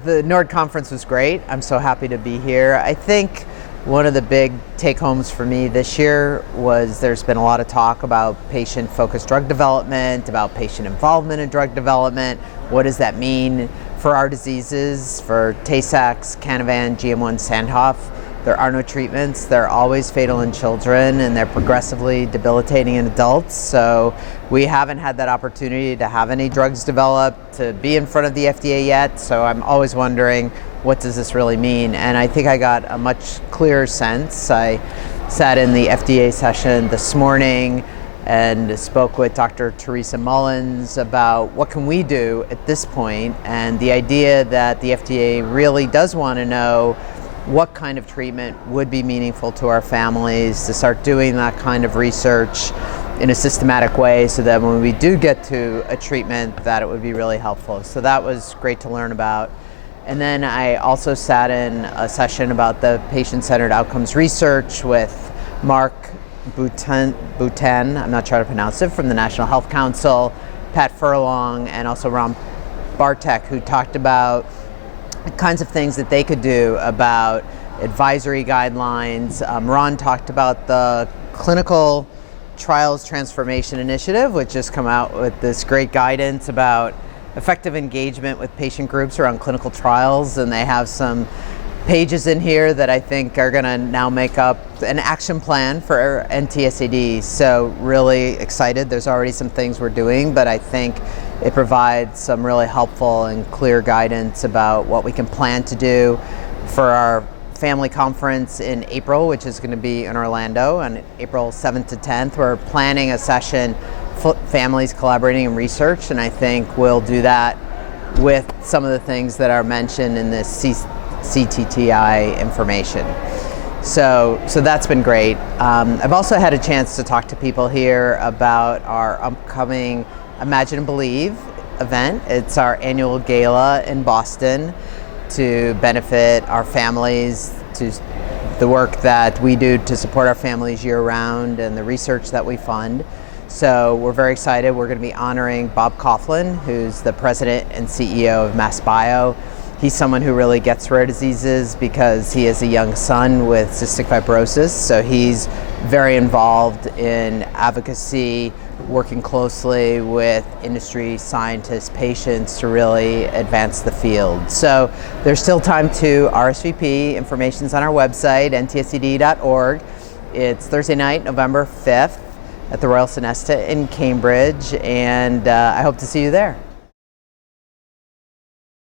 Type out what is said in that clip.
The NORD conference was great. I'm so happy to be here. I think one of the big take-homes for me this year was there's been a lot of talk about patient-focused drug development, about patient involvement in drug development. What does that mean for our diseases? For Tay-Sachs, Canavan, GM1, Sandhoff, there are no treatments. They're always fatal in children, and they're progressively debilitating in adults. So we haven't had that opportunity to have any drugs developed, to be in front of the FDA yet. So I'm always wondering, what does this really mean? And I think I got a much clearer sense. I sat in the FDA session this morning and spoke with Dr. Teresa Mullins about what can we do at this point, and the idea that the FDA really does want to know what kind of treatment would be meaningful to our families, to start doing that kind of research in a systematic way so that when we do get to a treatment that it would be really helpful. So that was great to learn about. And then I also sat in a session about the patient-centered outcomes research with Mark Boutin, I'm not sure how to pronounce it, from the National Health Council, Pat Furlong, and also Ron Bartek, who talked about the kinds of things that they could do about advisory guidelines. Ron talked about the Clinical Trials Transformation Initiative, which just come out with this great guidance about effective engagement with patient groups around clinical trials, and they have some pages in here that I think are going to now make up an action plan for NTSAD. So really excited. There's already some things we're doing, but I think it provides some really helpful and clear guidance about what we can plan to do for our family conference in April, which is going to be in Orlando on April 7th to 10th. We're planning a session, families collaborating in research, and I think we'll do that with some of the things that are mentioned in this CTTI information. So that's been great. I've also had a chance to talk to people here about our upcoming Imagine and Believe event. It's our annual gala in Boston to benefit our families, to the work that we do to support our families year-round and the research that we fund. So we're very excited. We're going to be honoring Bob Coughlin, who's the president and CEO of MassBio. He's someone who really gets rare diseases because he has a young son with cystic fibrosis. So he's very involved in advocacy, working closely with industry, scientists, patients to really advance the field. So there's still time to RSVP. Information's on our website, ntsad.org. It's Thursday night, November 5th at the Royal Sonesta in Cambridge, and I hope to see you there.